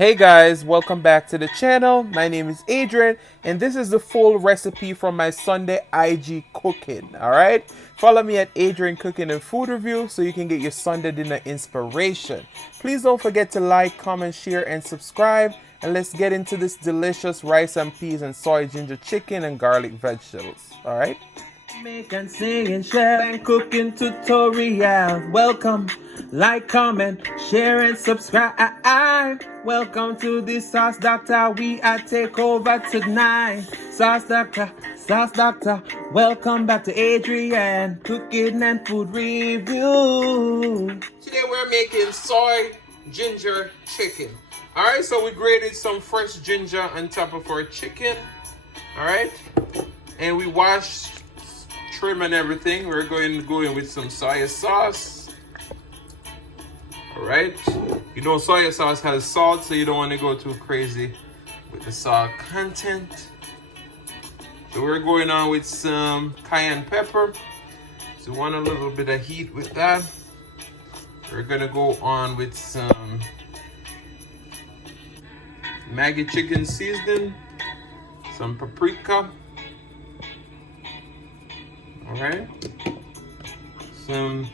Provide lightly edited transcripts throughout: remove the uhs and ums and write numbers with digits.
Hey guys, welcome back to the channel. My name is Adrian and this is the full recipe from my Sunday IG cooking. Alright, follow me at Adrian Cooking and Food Review so you can get your Sunday dinner inspiration. Please don't forget to like, comment, share and subscribe, and let's get into this delicious rice and peas and soy ginger chicken and garlic vegetables. Alright, make and sing and share and cooking tutorial. Welcome, like, comment, share and subscribe. Welcome to the Sauce Doctor. We are take over tonight. Sauce Doctor, Sauce Doctor. Welcome back to Adrian Cooking and Food Review. Today we're making soy ginger chicken. Alright, so we grated some fresh ginger on top of our chicken. Alright, and we washed, trim and everything. We're going to go in with some soya sauce. Alright, you know soya sauce has salt, so you don't want to go too crazy with the salt content. So we're going on with some cayenne pepper. So we want a little bit of heat with that. We're gonna go on with some Maggi chicken seasoning, some paprika. Alright, some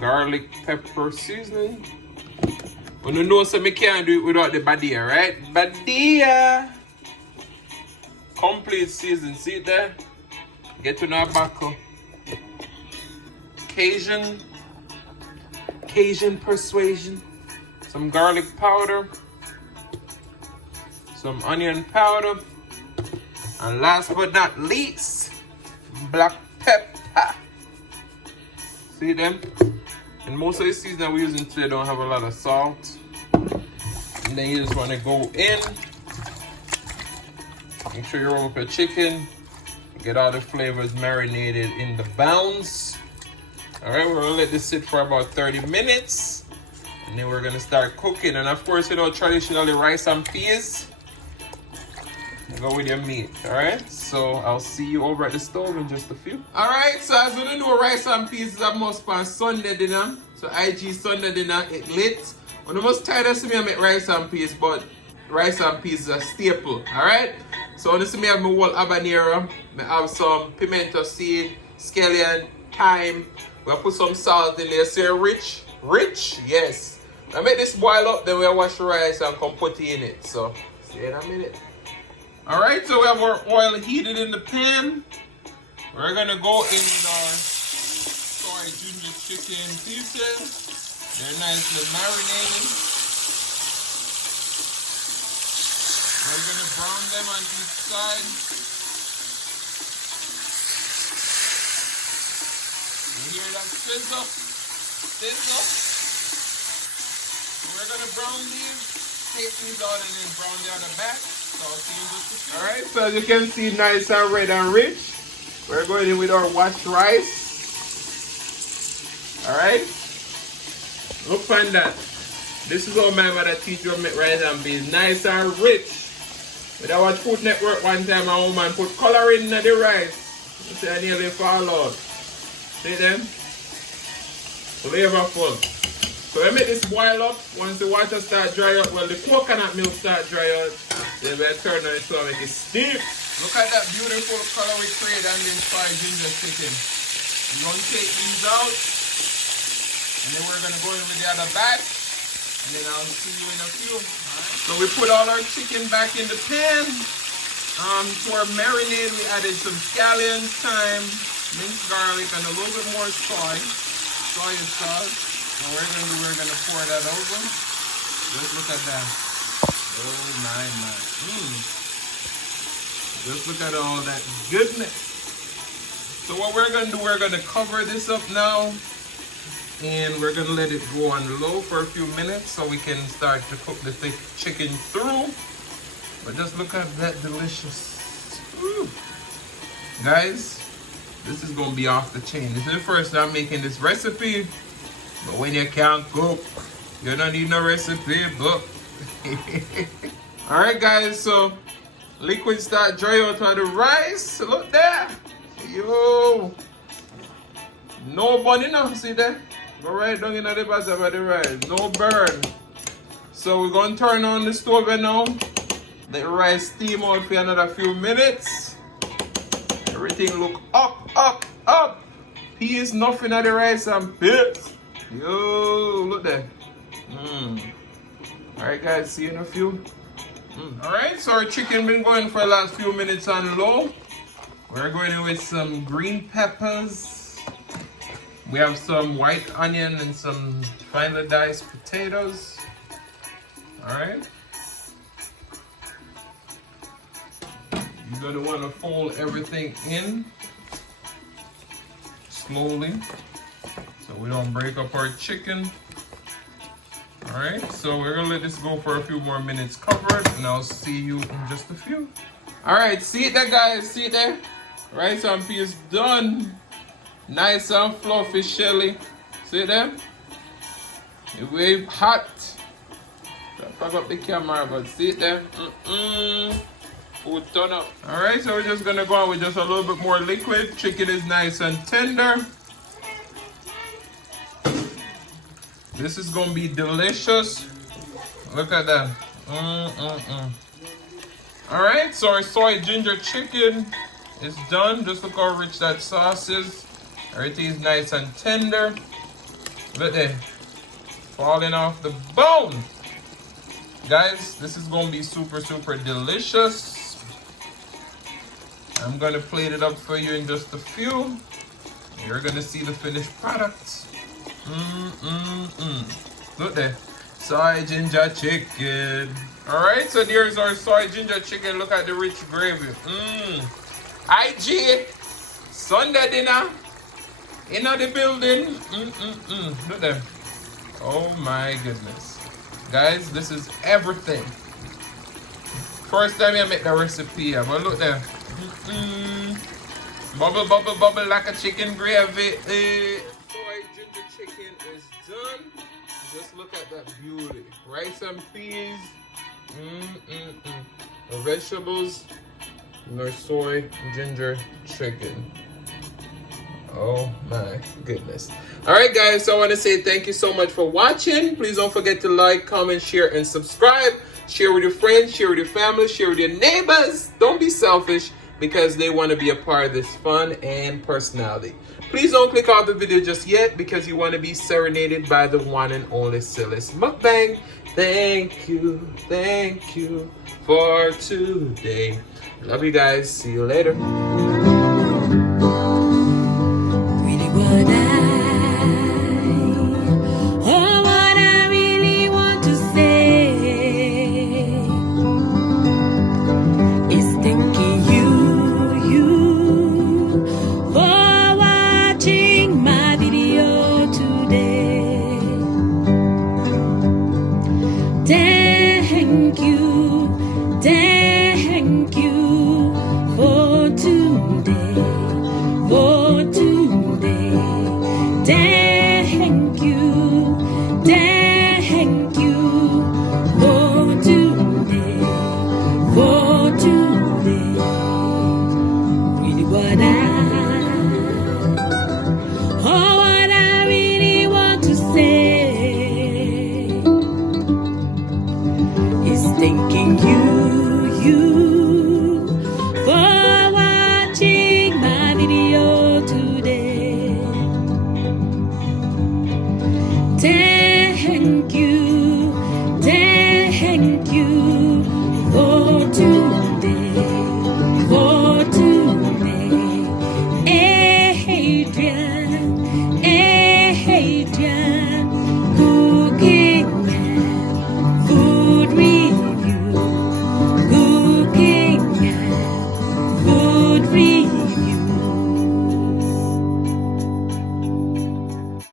garlic pepper seasoning. When you know so me can't do it without the badia, right? Badia! Complete season, see it there? Get to know buckle. Cajun persuasion. Some garlic powder. Some onion powder. And last but not least, black pepper. See them? And most of the seasoning we're using today don't have a lot of salt. And then you just want to go in. Make sure you roll up your chicken. Get all the flavors marinated in the bounds. Alright, we're gonna let this sit for about 30 minutes. And then we're gonna start cooking. And of course, you know, traditionally rice and peas. Go with your meat, alright? So I'll see you over at the stove in just a few. Alright, so as we know, rice and peas is a must for Sunday dinner. So IG Sunday dinner, it lit. When I was tired of seeing me make rice and peas, but rice and peas is a staple, alright? So when you see me have my whole habanero, I have some pimento seed, scallion, thyme. We'll put some salt in there, so rich? Rich? Yes. I make this boil up, then we'll wash the rice and come put it in it. So, see you in a minute. Alright, so we have our oil heated in the pan. We're gonna go in with our soy ginger chicken pieces. They're nicely marinated. We're gonna brown them on each side. You hear that sizzle? Sizzle. We're gonna brown these. Take these out and then brown the other back. Alright, so as you can see, nice and red and rich. We're going in with our washed rice. Alright. Look on that. This is how my mother teach you to make rice and beans. Nice and rich. When I watch Food Network one time, my woman put color in the rice. You see, I nearly fall out. See them? Flavorful. So we make this boil up. Once the water start dry out, well, the coconut milk start dry out, then we turn it so make it steep. Look at that beautiful color we created on this soy ginger chicken. We're going to take these out, and then we're going to go in with the other batch, and then I'll see you in a few. Right. So we put all our chicken back in the pan. To our marinade, we added some scallion, thyme, minced garlic, and a little bit more soy sauce. And we're gonna pour that over. Just look at that. Oh my. Just look at all that goodness. So what we're gonna do, we're gonna cover this up now. And we're gonna let it go on low for a few minutes so we can start to cook the thick chicken through. But just look at that delicious. Ooh. Guys, this is gonna be off the chain. This is the first time I'm making this recipe. But when you can't cook, you don't need no recipe book. Alright guys, so liquid start dry out of the rice. Look there. Yo. No burn enough, see there? Go right down in the bottom of the rice. No burn. so we're going to turn on the stove now. Let the rice steam out for another few minutes. Everything look up, up, up. Peas, nothing at the rice and peas. Yo, look there. Alright guys, see you in a few. Alright, so our chicken been going for the last few minutes on low. We're going in with some green peppers. We have some white onion and some finely diced potatoes. Alright. You're going to want to fold everything in slowly so we don't break up our chicken. Alright, so we're going to let this go for a few more minutes covered, and I'll see you in just a few. Alright, see it there guys, see it there? Rice and peas done. Nice and fluffy, Shelly. See it there? The wave hot. Don't fuck up the camera, but see it there? Food turn up. Alright, so we're just gonna go on with just a little bit more liquid. Chicken is nice and tender. This is gonna be delicious. Look at that. Alright, so our soy ginger chicken is done. Just look how rich that sauce is. Everything is nice and tender. Look there. Falling off the bone. Guys, this is gonna be super, super delicious. I'm gonna plate it up for you in just a few. You're gonna see the finished product. Look there. Soy ginger chicken. Alright, so there's our soy ginger chicken. Look at the rich gravy. IG Sunday dinner in the building. Look there. Oh my goodness. Guys, this is everything. First time I make the recipe, but look there. Bubble, bubble, bubble like a chicken gravy. Soy ginger chicken is done. Just look at that beauty. Rice and peas. The vegetables. And our soy ginger chicken. Oh my goodness. Alright guys, so I want to say thank you so much for watching. Please don't forget to like, comment, share, and subscribe. Share with your friends, share with your family, share with your neighbors. Don't be selfish, because they want to be a part of this fun and personality. Please don't click off the video just yet, because you want to be serenaded by the one and only Silas Mukbang. Thank you for today. Love you guys. See you later. Thinking you